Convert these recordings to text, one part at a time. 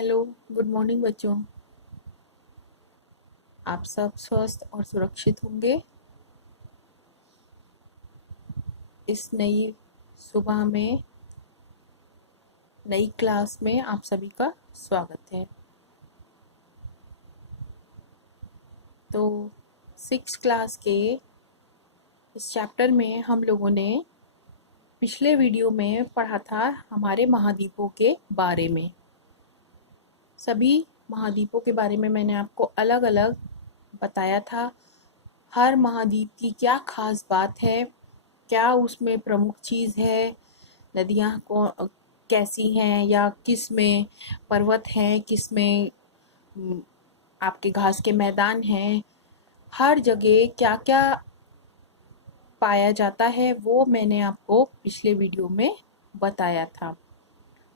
Hello, good morning बच्चों। आप सब स्वस्थ और सुरक्षित होंगे। इस नई सुबह में नई क्लास में आप सभी का स्वागत है। तो 6th क्लास के इस चैप्टर में हम लोगों ने पिछले वीडियो में पढ़ा था हमारे महाद्वीपों के बारे में। सभी महाद्वीपों के बारे में मैंने आपको अलग अलग बताया था। हर महाद्वीप की क्या खास बात है, क्या उसमें प्रमुख चीज़ है, नदियाँ को कैसी हैं, या किस में पर्वत हैं, किस में आपके घास के मैदान हैं। हर जगह क्या क्या पाया जाता है वो मैंने आपको पिछले वीडियो में बताया था।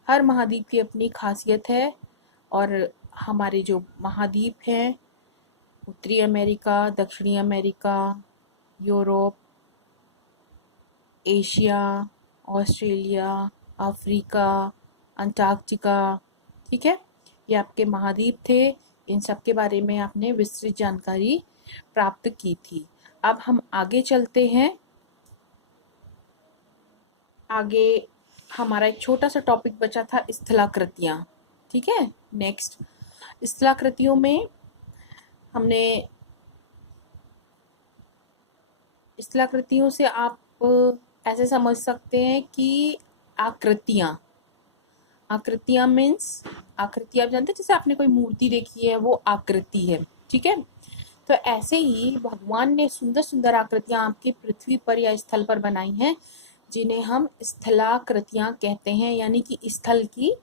हर महाद्वीप की अपनी खासियत है और हमारे जो महाद्वीप हैं, उत्तरी अमेरिका, दक्षिणी America, Europe, Asia, Australia, Africa, Antarctica, ठीक है, ये आपके महाद्वीप थे। इन सब के बारे में आपने विस्तृत जानकारी प्राप्त की थी। अब हम आगे चलते हैं। आगे हमारा एक छोटा सा टॉपिक बचा था, स्थलाकृतियाँ। ठीक है, नेक्स्ट स्थलाकृतियों में हमने स्थलाकृतियों से आप ऐसे समझ सकते हैं कि आकृतियाँ आकृतियाँ मीन्स आकृति आप जानते हैं, जैसे आपने कोई मूर्ति देखी है वो आकृति है। ठीक है, तो ऐसे ही भगवान ने सुंदर सुंदर आकृतियाँ आपकी पृथ्वी पर या स्थल पर बनाई हैं, जिन्हें हम स्थलाकृतियाँ कहते हैं, यानी कि स्थल की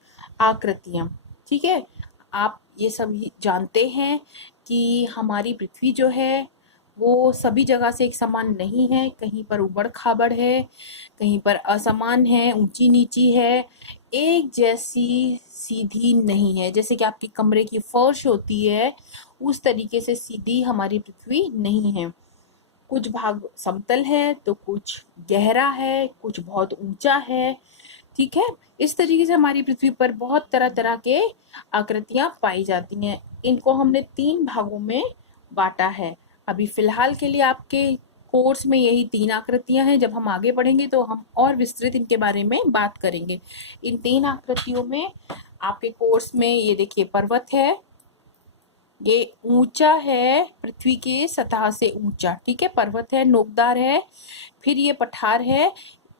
आकृतियाँ। ठीक है, आप ये सभी जानते हैं कि हमारी पृथ्वी जो है वो सभी जगह से एक समान नहीं है। कहीं पर उबड़ खाबड़ है, कहीं पर असमान है, ऊंची नीची है, एक जैसी सीधी नहीं है। जैसे कि आपके कमरे की फर्श होती है, उस तरीके से सीधी हमारी पृथ्वी नहीं है। कुछ भाग समतल है तो कुछ गहरा है, कुछ बहुत ऊंचा है। ठीक है, इस तरीके से हमारी पृथ्वी पर बहुत तरह तरह के आकृतियां पाई जाती हैं। इनको हमने 3 भागों में बांटा है। अभी फिलहाल के लिए आपके कोर्स में यही 3 आकृतियां हैं। जब हम आगे बढ़ेंगे तो हम और विस्तृत इनके बारे में बात करेंगे। इन 3 आकृतियों में आपके कोर्स में ये देखिए, पर्वत है, ये ऊंचा है, पृथ्वी के सतह से ऊंचा। ठीक है, पर्वत है, नोकदार है। फिर ये पठार है,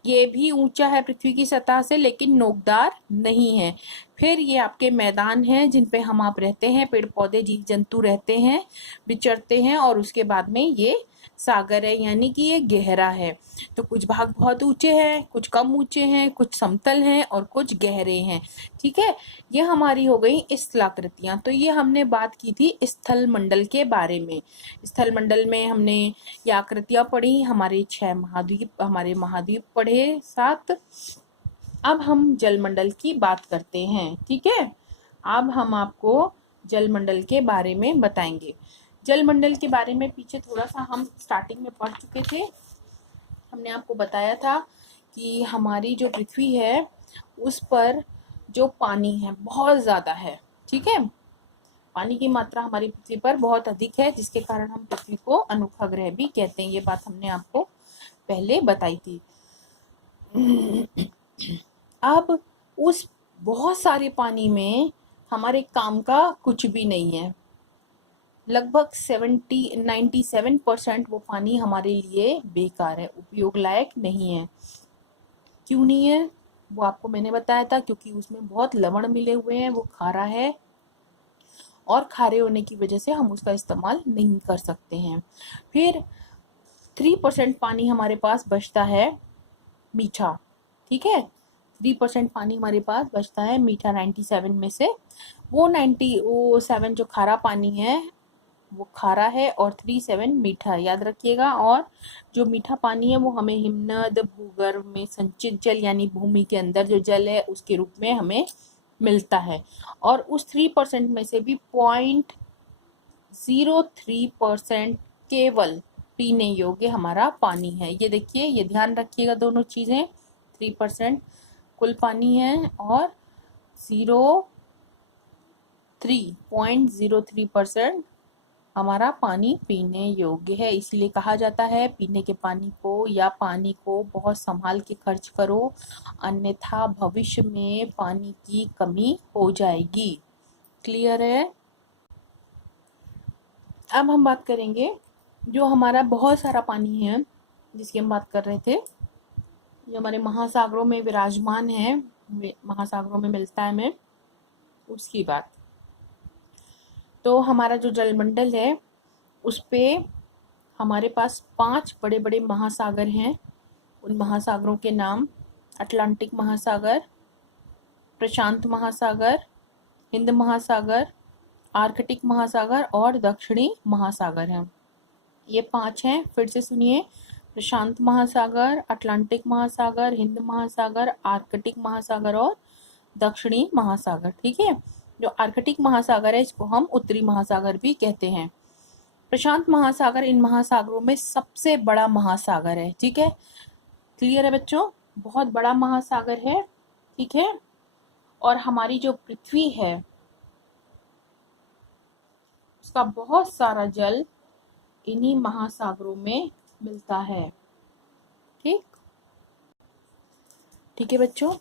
ये भी ऊंचा है पृथ्वी की सतह से, लेकिन नोकदार नहीं है। फिर ये आपके मैदान हैं जिन पे हम आप रहते हैं, पेड़ पौधे जीव जंतु रहते हैं, विचरते हैं। और उसके बाद में ये सागर है, यानी कि ये गहरा है। तो कुछ भाग बहुत ऊंचे हैं, कुछ कम ऊंचे हैं, कुछ समतल हैं और कुछ गहरे हैं। ठीक है, ये हमारी हो गई स्थलाकृतियां। तो ये हमने बात की थी स्थल मंडल के बारे में। स्थल मंडल में हमने ये आकृतियां पढ़ी, हमारे 6 महाद्वीप, हमारे महाद्वीप पढ़े 7। अब हम जलमंडल की बात करते हैं। ठीक है, अब हम आपको जलमंडल के बारे में बताएंगे। जलमंडल के बारे में पीछे थोड़ा सा हम स्टार्टिंग में पढ़ चुके थे। हमने आपको बताया था कि हमारी जो पृथ्वी है उस पर जो पानी है बहुत ज़्यादा है। ठीक है, पानी की मात्रा हमारी पृथ्वी पर बहुत अधिक है, जिसके कारण हम पृथ्वी को अनोखा ग्रह भी कहते हैं। ये बात हमने आपको पहले बताई थी। अब उस बहुत सारे पानी में हमारे काम का कुछ भी नहीं है। लगभग 97% वो पानी हमारे लिए बेकार है, उपयोग लायक नहीं है। क्यों नहीं है वो आपको मैंने बताया था, क्योंकि उसमें बहुत लवण मिले हुए हैं, वो खारा है और खारे होने की वजह से हम उसका इस्तेमाल नहीं कर सकते हैं। फिर 3% पानी हमारे पास बचता है मीठा। ठीक है, 3% पानी हमारे पास बचता है मीठा 97 में से। वो 97 जो खारा पानी है वो खारा है और 37 मीठा, याद रखिएगा। और जो मीठा पानी है वो हमें हिमनद भूगर्भ में संचित जल, यानी भूमि के अंदर जो जल है उसके रूप में हमें मिलता है। और उस 3% में से भी 0.03% केवल पीने योग्य हमारा पानी है। ये देखिए, ये ध्यान रखिएगा, दोनों चीज़ें। 3% कुल पानी है और 3.03% हमारा पानी पीने योग्य है। इसीलिए कहा जाता है पीने के पानी को या पानी को बहुत संभाल के खर्च करो, अन्यथा भविष्य में पानी की कमी हो जाएगी। क्लियर है? अब हम बात करेंगे जो हमारा बहुत सारा पानी है जिसकी हम बात कर रहे थे, जो हमारे महासागरों में विराजमान है, महासागरों में मिलता है हमें, उसकी बात। तो हमारा जो जलमंडल है उस पे हमारे पास 5 बड़े बड़े महासागर हैं। उन महासागरों के नाम अटलांटिक महासागर, प्रशांत महासागर, हिंद महासागर, आर्कटिक महासागर और दक्षिणी महासागर हैं। ये 5 हैं, फिर से सुनिए। प्रशांत महासागर, अटलांटिक महासागर, हिंद महासागर, आर्कटिक महासागर और दक्षिणी महासागर। ठीक है। जो आर्कटिक महासागर है इसको हम उत्तरी महासागर भी कहते हैं। प्रशांत महासागर इन महासागरों में सबसे बड़ा महासागर है। ठीक है, क्लियर है बच्चों? बहुत बड़ा महासागर है। ठीक है, और हमारी जो पृथ्वी है उसका बहुत सारा जल इन्हीं महासागरों में मिलता है। ठीक ठीक है बच्चों,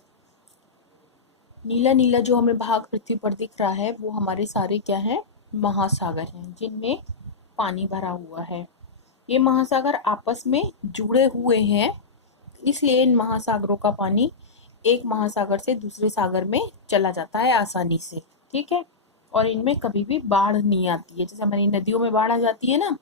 नीला नीला जो हमें भाग पृथ्वी पर दिख रहा है वो हमारे सारे क्या है? महासागर हैं जिनमें पानी भरा हुआ है। ये महासागर आपस में जुड़े हुए हैं, इसलिए इन महासागरों का पानी एक महासागर से दूसरे सागर में चला जाता है आसानी से। ठीक है, और इनमें कभी भी बाढ़ नहीं आती है। जैसे हमारी नदियों में बाढ़ आ जाती है ना,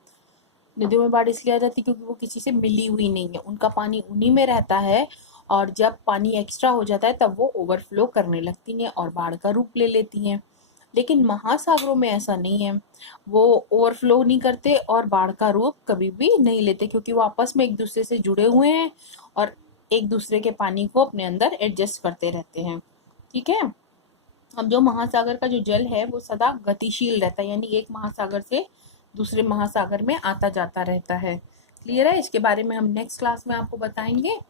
नदियों में बाढ़ इसलिए आ जाती है क्योंकि वो किसी से मिली हुई नहीं है, उनका पानी उन्हीं में रहता है, और जब पानी एक्स्ट्रा हो जाता है तब वो ओवरफ्लो करने लगती हैं और बाढ़ का रूप ले लेती हैं। लेकिन महासागरों में ऐसा नहीं है, वो ओवरफ्लो नहीं करते और बाढ़ का रूप कभी भी नहीं लेते, क्योंकि वो आपस में एक दूसरे से जुड़े हुए हैं और एक दूसरे के पानी को अपने अंदर एडजस्ट करते रहते हैं। ठीक है, अब जो महासागर का जो जल है वो सदा गतिशील रहता है, यानी एक महासागर से दूसरे महासागर में आता जाता रहता है। क्लियर है? इसके बारे में हम नेक्स्ट क्लास में आपको बताएंगे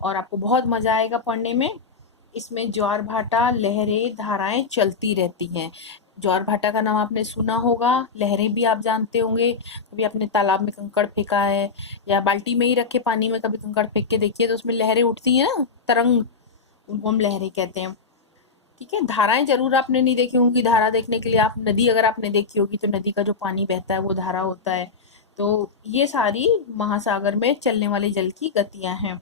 और आपको बहुत मजा आएगा पढ़ने में। इसमें ज्वार भाटा, लहरें, धाराएं चलती रहती हैं। ज्वार भाटा का नाम आपने सुना होगा, लहरें भी आप जानते होंगे। कभी आपने तालाब में कंकड़ फेंका है या बाल्टी में ही रखे पानी में कभी कंकड़ फेंक के देखिए तो उसमें लहरें उठती हैं ना, तरंग, उनको हम लहरें कहते हैं। ठीक है, धाराएं जरूर आपने नहीं देखी होंगी। धारा देखने के लिए आप नदी अगर आपने देखी होगी तो नदी का जो पानी बहता है वो धारा होता है। तो ये सारी महासागर में चलने वाले जल की गतियां हैं।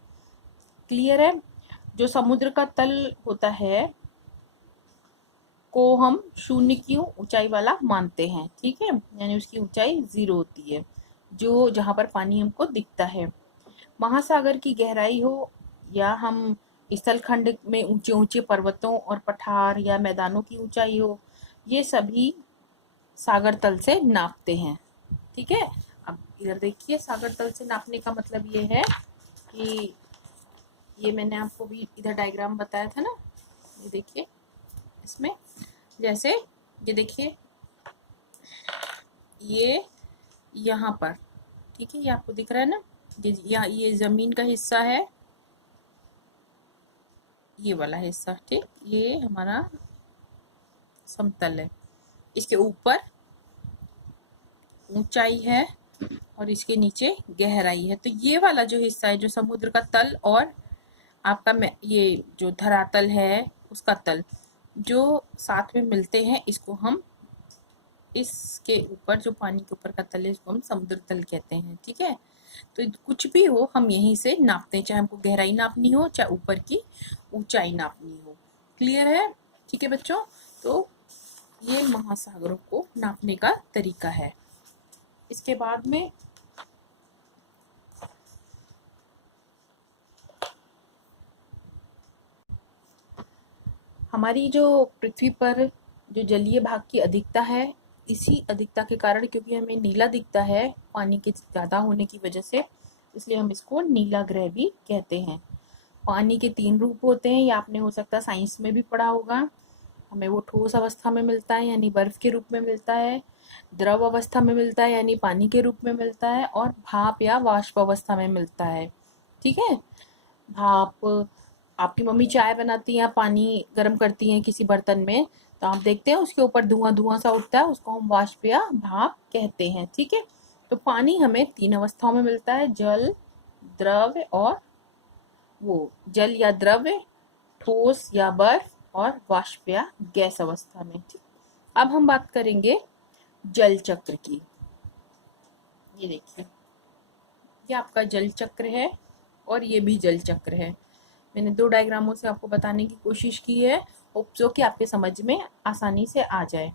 क्लियर है? जो समुद्र का तल होता है को हम 0 की ऊंचाई वाला मानते हैं। ठीक है, यानी उसकी ऊंचाई 0 होती है, जो जहां पर पानी हमको दिखता है। महासागर की गहराई हो या हम स्थलखंड में ऊंचे ऊंचे पर्वतों और पठार या मैदानों की ऊंचाई हो, ये सभी सागर तल से नापते हैं। ठीक है, अब इधर देखिए, सागर तल से नापने का मतलब ये है कि ये मैंने आपको भी इधर डायग्राम बताया था ना, ये देखिए, इसमें जैसे ये देखिए, ये यहाँ पर, ठीक है, ये आपको दिख रहा है ना, ये जमीन का हिस्सा है, ये वाला हिस्सा। ठीक, ये हमारा समतल है, इसके ऊपर ऊंचाई है और इसके नीचे गहराई है। तो ये वाला जो हिस्सा है, जो समुद्र का तल और आपका ये जो धरातल है उसका तल जो साथ में मिलते हैं, इसको हम, इसके ऊपर जो पानी के ऊपर का तल है इसको हम समुद्र तल कहते हैं। ठीक है, तो कुछ भी हो हम यहीं से नापते हैं, चाहे हमको गहराई नापनी हो चाहे ऊपर की ऊंचाई नापनी हो। क्लियर है? ठीक है बच्चों, तो ये महासागरों को नापने का तरीका है। इसके बाद में हमारी जो पृथ्वी पर जो जलीय भाग की अधिकता है, इसी अधिकता के कारण, क्योंकि हमें नीला दिखता है पानी के ज़्यादा होने की वजह से, इसलिए हम इसको नीला ग्रह भी कहते हैं। पानी के 3 रूप होते हैं, ये आपने हो सकता है साइंस में भी पढ़ा होगा। हमें वो ठोस अवस्था में मिलता है यानी बर्फ के रूप में मिलता है, द्रव अवस्था में मिलता है यानी पानी के रूप में मिलता है, और भाप या वाष्प अवस्था में मिलता है। ठीक है, भाप, आपकी मम्मी चाय बनाती हैं, पानी गर्म करती हैं किसी बर्तन में, तो आप देखते हैं उसके ऊपर धुआं धुआं सा उठता है, उसको हम वाष्प या भाप कहते हैं। ठीक है, तो पानी हमें 3 अवस्थाओं में मिलता है, जल, द्रव और वो जल या द्रव, ठोस या बर्फ, और वाष्प या गैस अवस्था में। ठीक, अब हम बात करेंगे जल चक्र की। ये देखिए, ये आपका जल चक्र है और ये भी जल चक्र है। मैंने 2 डायग्रामों से आपको बताने की कोशिश की है, जो कि आपके समझ में आसानी से आ जाए।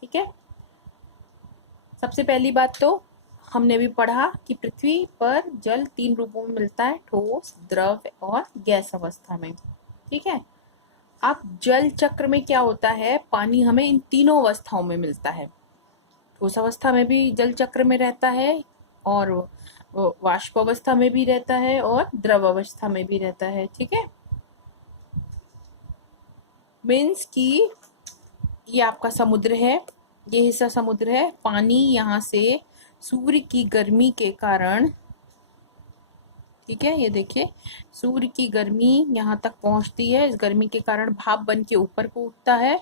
ठीक है, सबसे पहली बात तो हमने भी पढ़ा कि पृथ्वी पर जल 3 रूपों में मिलता है, ठोस, द्रव और गैस अवस्था में। ठीक है, अब जल चक्र में क्या होता है, पानी हमें इन तीनों अवस्थाओं में मिलता है। ठोस अवस्था में भी जल चक्र में रहता है, और वाष्प अवस्था में भी रहता है, और द्रव अवस्था में भी रहता है। ठीक है, मीन्स कि ये आपका समुद्र है, ये हिस्सा समुद्र है। पानी यहाँ से सूर्य की गर्मी के कारण, ठीक है, ये देखिए, सूर्य की गर्मी यहाँ तक पहुंचती है, इस गर्मी के कारण भाप बन के ऊपर को उठता है।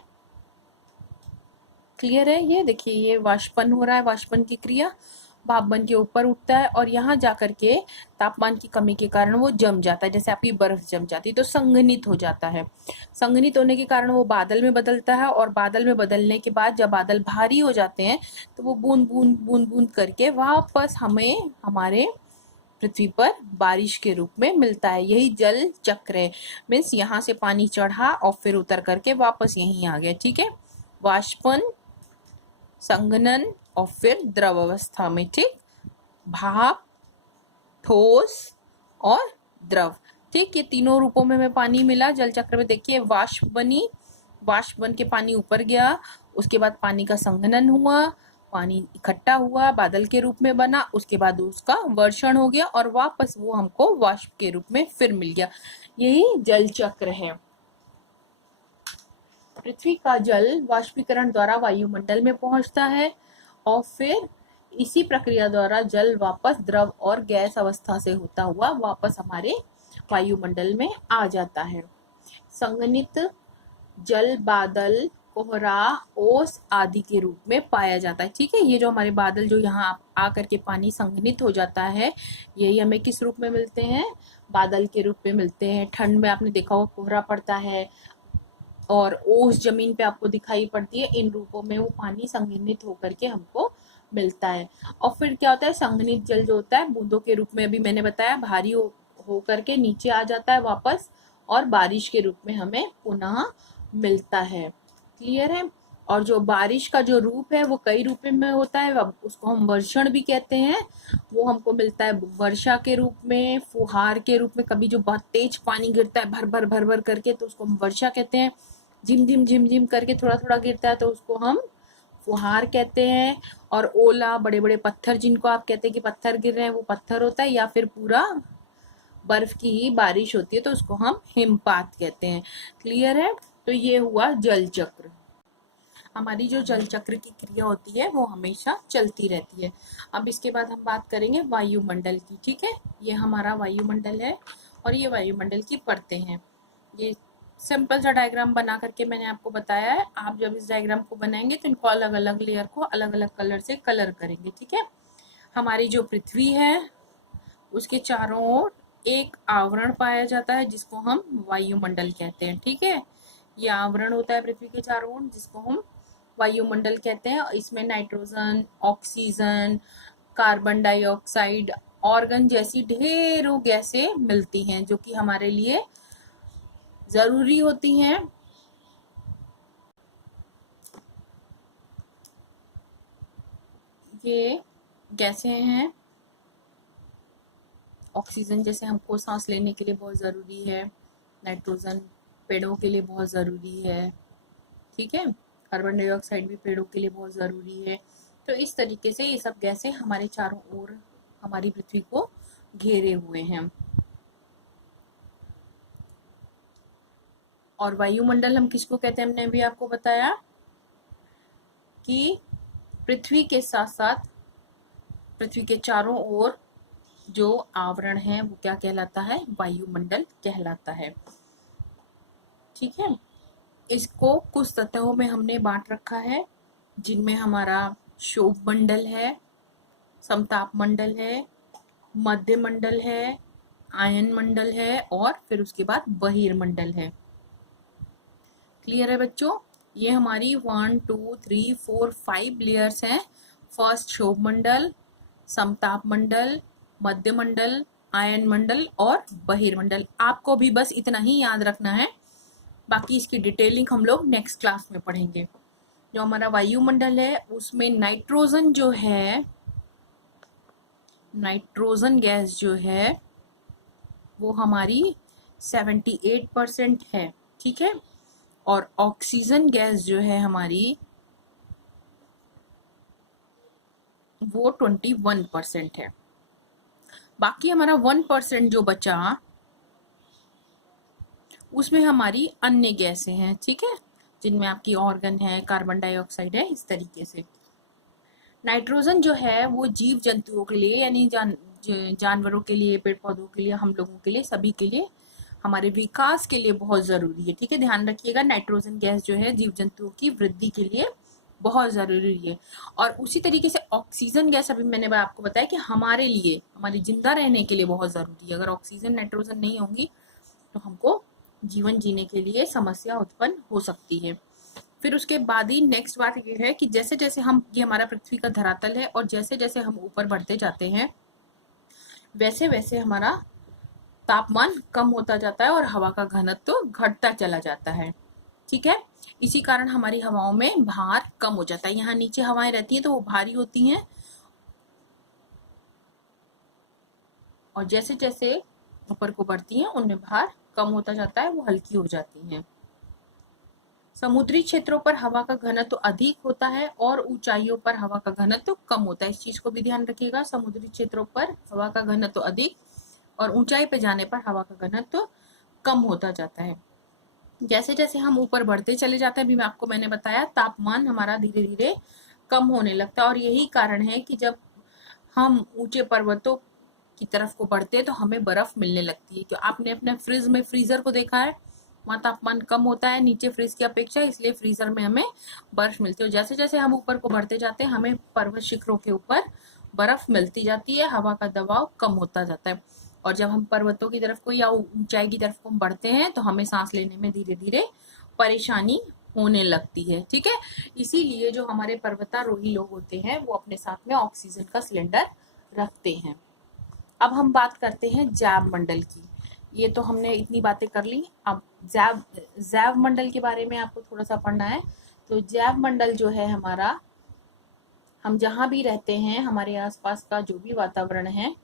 क्लियर है? ये देखिए, ये वाष्पन हो रहा है, वाष्पन की क्रिया, भाप बन के ऊपर उठता है, और यहाँ जाकर के तापमान की कमी के कारण वो जम जाता है, जैसे आपकी बर्फ जम जाती है, तो संघनित हो जाता है। संघनित होने के कारण वो बादल में बदलता है, और बादल में बदलने के बाद जब बादल भारी हो जाते हैं, तो वो बूंद बूंद बूंद बूंद करके वापस हमें हमारे पृथ्वी पर बारिश के रूप में मिलता है। यही जल चक्र है। मीन्स यहाँ से पानी चढ़ा और फिर उतर करके वापस यहीं आ गया। ठीक है, वाष्पन, संघनन और फिर द्रव अवस्था में। ठीक, भाप, ठोस और द्रव। ठीक, ये तीनों रूपों में हमें पानी मिला जल चक्र में। देखिए, वाष्प बनी, वाष्प बन के पानी ऊपर गया, उसके बाद पानी का संघनन हुआ, पानी इकट्ठा हुआ, बादल के रूप में बना, उसके बाद उसका वर्षण हो गया, और वापस वो हमको वाष्प के रूप में फिर मिल गया। यही जल चक्र है। पृथ्वी का जल वाष्पीकरण द्वारा वायुमंडल में पहुंचता है, और फिर इसी प्रक्रिया द्वारा जल वापस द्रव और गैस अवस्था से होता हुआ वापस हमारे वायुमंडल में आ जाता है। संघनित जल बादल, कोहरा, ओस आदि के रूप में पाया जाता है। ठीक है, ये जो हमारे बादल जो यहाँ आकर के पानी संघनित हो जाता है, यही हमें किस रूप में मिलते हैं, बादल के रूप में मिलते हैं। ठंड में आपने देखा होगा कोहरा पड़ता है, और ओस जमीन पे आपको दिखाई पड़ती है। इन रूपों में वो पानी संघनित होकर के हमको मिलता है। और फिर क्या होता है, संघनित जल जो होता है बूंदों के रूप में, अभी मैंने बताया, भारी हो करके नीचे आ जाता है वापस, और बारिश के रूप में हमें पुनः मिलता है। क्लियर है? और जो बारिश का जो रूप है वो कई रूप में होता है, उसको हम वर्षण भी कहते हैं। वो हमको मिलता है वर्षा के रूप में, फुहार के रूप में, कभी जो बहुत तेज पानी गिरता है भर भर भर भर करके, तो उसको हम वर्षा कहते हैं। झिम झिम झिम करके थोड़ा थोड़ा गिरता है, तो उसको हम फुहार कहते हैं। और ओला, बड़े बड़े पत्थर जिनको आप कहते हैं कि पत्थर गिर रहे हैं, वो पत्थर होता है, या फिर पूरा बर्फ की ही बारिश होती है, तो उसको हम हिमपात कहते हैं। क्लियर है? तो ये हुआ जल चक्र। हमारी जो जल चक्र की क्रिया होती है वो हमेशा चलती रहती है। अब इसके बाद हम बात करेंगे वायुमंडल की। ठीक है, ये हमारा वायुमंडल है, और ये वायुमंडल की परतें हैं। ये सिंपल सा डायग्राम बना करके मैंने आपको बताया है। आप जब इस डायग्राम को बनाएंगे तो इनको अलग अलग लेयर को अलग अलग कलर से कलर करेंगे। ठीक है, हमारी जो पृथ्वी है उसके चारों ओर एक आवरण पाया जाता है, जिसको हम वायुमंडल कहते हैं। ठीक है, ये आवरण होता है पृथ्वी के चारों ओर, जिसको हम वायुमंडल कहते हैं। इसमें nitrogen, oxygen, carbon dioxide, organ जैसी ढेरों गैसें मिलती हैं, जो कि हमारे लिए जरूरी होती हैं। ये गैसें हैं, ऑक्सीजन जैसे हमको सांस लेने के लिए बहुत ज़रूरी है, नाइट्रोजन पेड़ों के लिए बहुत ज़रूरी है। ठीक है, कार्बन डाइऑक्साइड भी पेड़ों के लिए बहुत ज़रूरी है। तो इस तरीके से ये सब गैसें हमारे चारों ओर हमारी पृथ्वी को घेरे हुए हैं। और वायुमंडल हम किसको कहते हैं, हमने भी आपको बताया कि पृथ्वी के साथ साथ पृथ्वी के चारों ओर जो आवरण है वो क्या कहलाता है, वायुमंडल कहलाता है। ठीक है। इसको कुछ सतहों में हमने बांट रखा है, जिनमें हमारा शोभ मंडल है, समताप मंडल है, मध्य मंडल है, आयन मंडल है और फिर उसके बाद बहिर्मंडल है। क्लियर है बच्चों? ये हमारी 1 2 3 4 5 लेयर्स हैं। फर्स्ट शोभ मंडल, समताप मंडल, मध्य मंडल, आयन मंडल और बहिर्मंडल। आपको भी बस इतना ही याद रखना है, बाकी इसकी डिटेलिंग हम लोग नेक्स्ट क्लास में पढ़ेंगे। जो हमारा वायुमंडल है उसमें नाइट्रोजन जो है, नाइट्रोजन गैस जो है वो हमारी 78% है, ठीक है। और ऑक्सीजन गैस जो है हमारी वो 21% है। बाकी हमारा 1% जो बचा उसमें हमारी अन्य गैसें हैं, ठीक है, जिनमें आपकी ऑर्गन है, कार्बन डाइऑक्साइड है, इस तरीके से। नाइट्रोजन जो है वो जीव जंतुओं के लिए यानी जानवरों के लिए, पेड़ पौधों के लिए, हम लोगों के लिए, सभी के लिए, हमारे विकास के लिए बहुत जरूरी है, ठीक है। ध्यान रखिएगा, नाइट्रोजन गैस जो है जीव जंतुओं की वृद्धि के लिए बहुत जरूरी है। और उसी तरीके से ऑक्सीजन गैस, अभी मैंने आपको बताया कि हमारे लिए, हमारे जिंदा रहने के लिए बहुत जरूरी है। अगर ऑक्सीजन नाइट्रोजन नहीं होंगी तो हमको जीवन जीने के लिए समस्या उत्पन्न हो सकती है। फिर उसके बाद ही नेक्स्ट बात ये है कि जैसे जैसे हम, ये हमारा पृथ्वी का धरातल है, और जैसे जैसे हम ऊपर बढ़ते जाते हैं वैसे वैसे हमारा तापमान कम होता जाता है और हवा का घनत्व तो घटता चला जाता है, ठीक है। इसी कारण हमारी हवाओं में भार कम हो जाता है। यहाँ नीचे हवाएं रहती हैं तो वो भारी होती हैं, और जैसे जैसे ऊपर को बढ़ती हैं उनमें भार कम होता जाता है, वो हल्की हो जाती हैं। समुद्री क्षेत्रों पर हवा का घनत्व अधिक होता है और ऊंचाइयों पर हवा का घनत्व कम होता है। इस चीज को भी ध्यान रखिएगा, समुद्री क्षेत्रों पर हवा का घनत्व अधिक और ऊंचाई पर जाने पर हवा का घनत्व कम होता जाता है। जैसे जैसे हम ऊपर बढ़ते चले जाते हैं, अभी मैंने बताया, तापमान हमारा धीरे धीरे कम होने लगता है। और यही कारण है कि जब हम ऊंचे पर्वतों की तरफ को बढ़ते हैं तो हमें बर्फ मिलने लगती है। तो आपने अपने फ्रिज में फ्रीजर को देखा है, वहाँ तापमान कम होता है नीचे फ्रिज की अपेक्षा, इसलिए फ्रीजर में हमें बर्फ मिलती है। जैसे जैसे हम ऊपर को बढ़ते जाते हैं हमें पर्वत शिखरों के ऊपर बर्फ मिलती जाती है, हवा का दबाव कम होता जाता है। और जब हम पर्वतों की तरफ को या ऊंचाई की तरफ को बढ़ते हैं तो हमें सांस लेने में धीरे धीरे परेशानी होने लगती है, ठीक है। इसीलिए जो हमारे पर्वतारोही लोग होते हैं वो अपने साथ में ऑक्सीजन का सिलेंडर रखते हैं। अब हम बात करते हैं जैव मंडल की। ये तो हमने इतनी बातें कर ली, अब जैव मंडल के बारे में आपको थोड़ा सा पढ़ना है। तो जैव मंडल जो है हमारा, हम जहाँ भी रहते हैं, हमारे आसपास का जो भी वातावरण है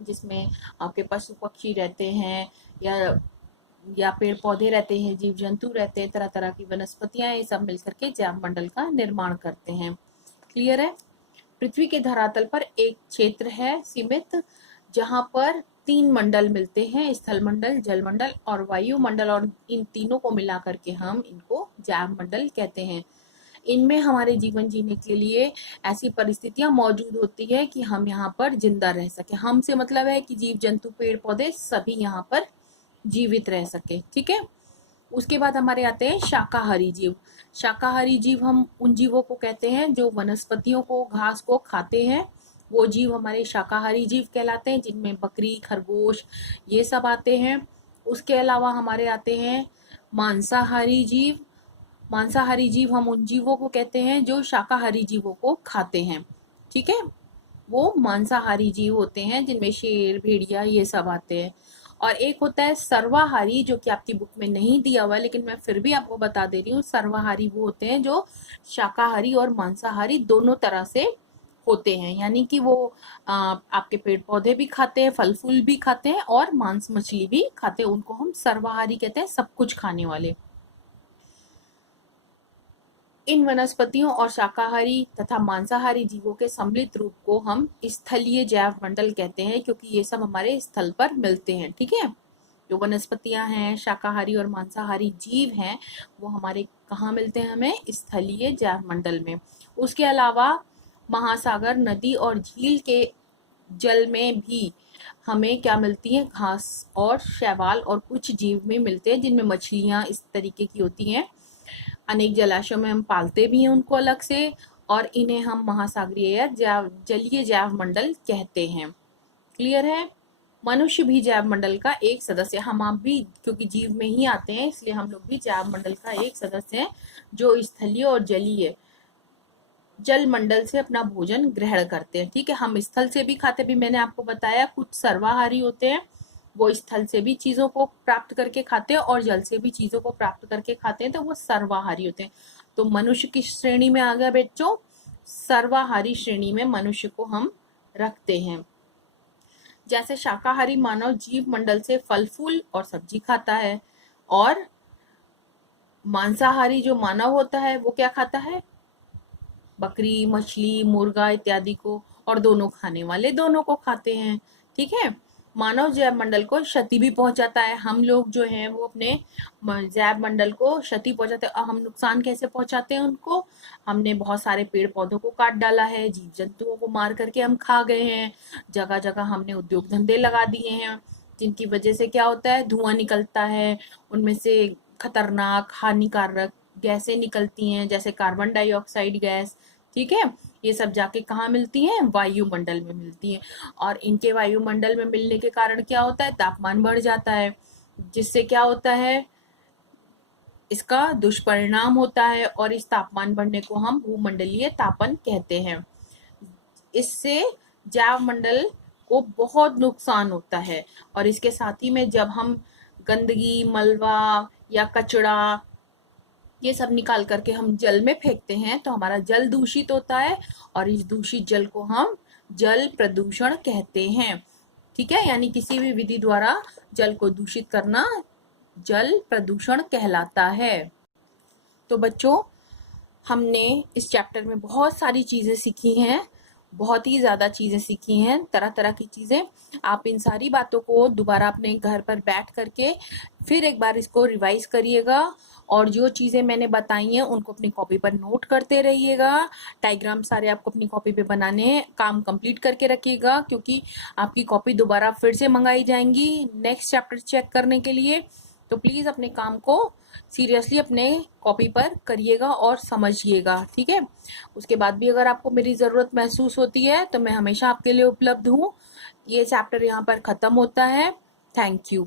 जिसमें आपके पशु पक्षी रहते हैं या पेड़ पौधे रहते हैं, जीव जंतु रहते हैं, तरह तरह की वनस्पतियां, ये सब मिलकर के जैव मंडल का निर्माण करते हैं। क्लियर है? पृथ्वी के धरातल पर एक क्षेत्र है सीमित, जहां पर 3 मंडल मिलते हैं, स्थल मंडल, जल मंडल और वायुमंडल, और इन तीनों को मिला करके हम इनको जैव मंडल कहते हैं। इनमें हमारे जीवन जीने के लिए ऐसी परिस्थितियां मौजूद होती है कि हम यहाँ पर जिंदा रह सके। हमसे मतलब है कि जीव जंतु, पेड़ पौधे सभी यहाँ पर जीवित रह सके, ठीक है। उसके बाद हमारे आते हैं शाकाहारी जीव। शाकाहारी जीव हम उन जीवों को कहते हैं जो वनस्पतियों को, घास को खाते हैं, वो जीव हमारे शाकाहारी जीव कहलाते हैं, जिनमें बकरी, खरगोश ये सब आते हैं। उसके अलावा हमारे आते हैं मांसाहारी जीव। मांसाहारी जीव हम उन जीवों को कहते हैं जो शाकाहारी जीवों को खाते हैं, ठीक है। वो मांसाहारी जीव होते हैं जिनमें शेर, भेड़िया ये सब आते हैं। और एक होता है सर्वाहारी, जो कि आपकी बुक में नहीं दिया हुआ है लेकिन मैं फिर भी आपको बता दे रही हूँ। सर्वाहारी वो होते हैं जो शाकाहारी और मांसाहारी दोनों तरह से होते हैं, यानी कि वो आपके पेड़ पौधे भी खाते हैं, फल फूल भी खाते हैं और मांस मछली भी खाते हैं। उनको हम सर्वाहारी कहते हैं, सब कुछ खाने वाले। इन वनस्पतियों और शाकाहारी तथा मांसाहारी जीवों के सम्मिलित रूप को हम स्थलीय जैव मंडल कहते हैं, क्योंकि ये सब हमारे स्थल पर मिलते हैं, ठीक है। जो वनस्पतियां हैं, शाकाहारी और मांसाहारी जीव हैं, वो हमारे कहाँ मिलते हैं? हमें स्थलीय जैव मंडल में। उसके अलावा महासागर, नदी और झील के जल में भी हमें क्या मिलती है, घास और शैवाल और कुछ जीव में मिलते हैं जिनमें मछलियाँ इस तरीके की होती हैं। अनेक जलाशयों में हम पालते भी हैं उनको अलग से, और इन्हें हम महासागरीय या जलीय जैव मंडल कहते हैं। क्लियर है? मनुष्य भी जैव मंडल का एक सदस्य, हम आप भी क्योंकि जीव में ही आते हैं इसलिए हम लोग भी जैव मंडल का एक सदस्य हैं जो स्थलीय और जलीय जल मंडल से अपना भोजन ग्रहण करते हैं। ठीक है, हम स्थल से भी खाते, भी मैंने आपको बताया कुछ सर्वाहारी होते हैं, वो स्थल से भी चीजों को प्राप्त करके खाते हैं और जल से भी चीजों को प्राप्त करके खाते हैं, तो वो सर्वाहारी होते हैं। तो मनुष्य की श्रेणी में आ गया बच्चों, सर्वाहारी श्रेणी में मनुष्य को हम रखते हैं। जैसे शाकाहारी मानव जीव मंडल से फल फूल और सब्जी खाता है, और मांसाहारी जो मानव होता है वो क्या खाता है, बकरी, मछली, मुर्गा इत्यादि को, और दोनों खाने वाले दोनों को खाते हैं। ठीक है, मानव जैव मंडल को क्षति भी पहुंचाता है। हम लोग जो हैं वो अपने जैव मंडल को क्षति पहुंचाते हैं। और हम नुकसान कैसे पहुंचाते हैं उनको, हमने बहुत सारे पेड़ पौधों को काट डाला है, जीव जंतुओं को मार करके हम खा गए हैं, जगह जगह हमने उद्योग धंधे लगा दिए हैं, जिनकी वजह से क्या होता है, धुआं निकलता है, उनमें से खतरनाक हानिकारक गैसें निकलती हैं, जैसे कार्बन डाइऑक्साइड गैस। ठीक है, ये सब जाके कहाँ मिलती हैं, वायुमंडल में मिलती हैं, और इनके वायुमंडल में मिलने के कारण क्या होता है, तापमान बढ़ जाता है, जिससे क्या होता है, इसका दुष्परिणाम होता है, और इस तापमान बढ़ने को हम भूमंडलीय तापन कहते हैं। इससे जैव मंडल को बहुत नुकसान होता है, और इसके साथ ही में जब हम गंदगी, मलबा या कचरा ये सब निकाल करके हम जल में फेंकते हैं तो हमारा जल दूषित होता है, और इस दूषित जल को हम जल प्रदूषण कहते हैं। ठीक है, यानी किसी भी विधि द्वारा जल को दूषित करना जल प्रदूषण कहलाता है। तो बच्चों, हमने इस चैप्टर में बहुत सारी चीजें सीखी हैं, बहुत ही ज्यादा चीजें सीखी हैं, तरह तरह की चीजें। आप इन सारी बातों को दोबारा अपने घर पर बैठ करके फिर एक बार इसको रिवाइज करिएगा, और जो चीजें मैंने बताई हैं उनको अपनी कॉपी पर नोट करते रहिएगा। डायग्राम सारे आपको अपनी कॉपी पे बनाने हैं, काम कंप्लीट करके रखिएगा, क्योंकि आपकी कॉपी दोबारा फिर से मंगाई जाएंगी नेक्स्ट चैप्टर चेक करने के लिए। तो प्लीज अपने काम को सीरियसली अपने कॉपी पर करिएगा और समझिएगा। ठीक है, उसके बाद भी अगर आपको मेरी ज़रूरत महसूस होती है तो मैं हमेशा आपके लिए उपलब्ध हूँ। ये चैप्टर यहाँ पर ख़त्म होता है। Thank you.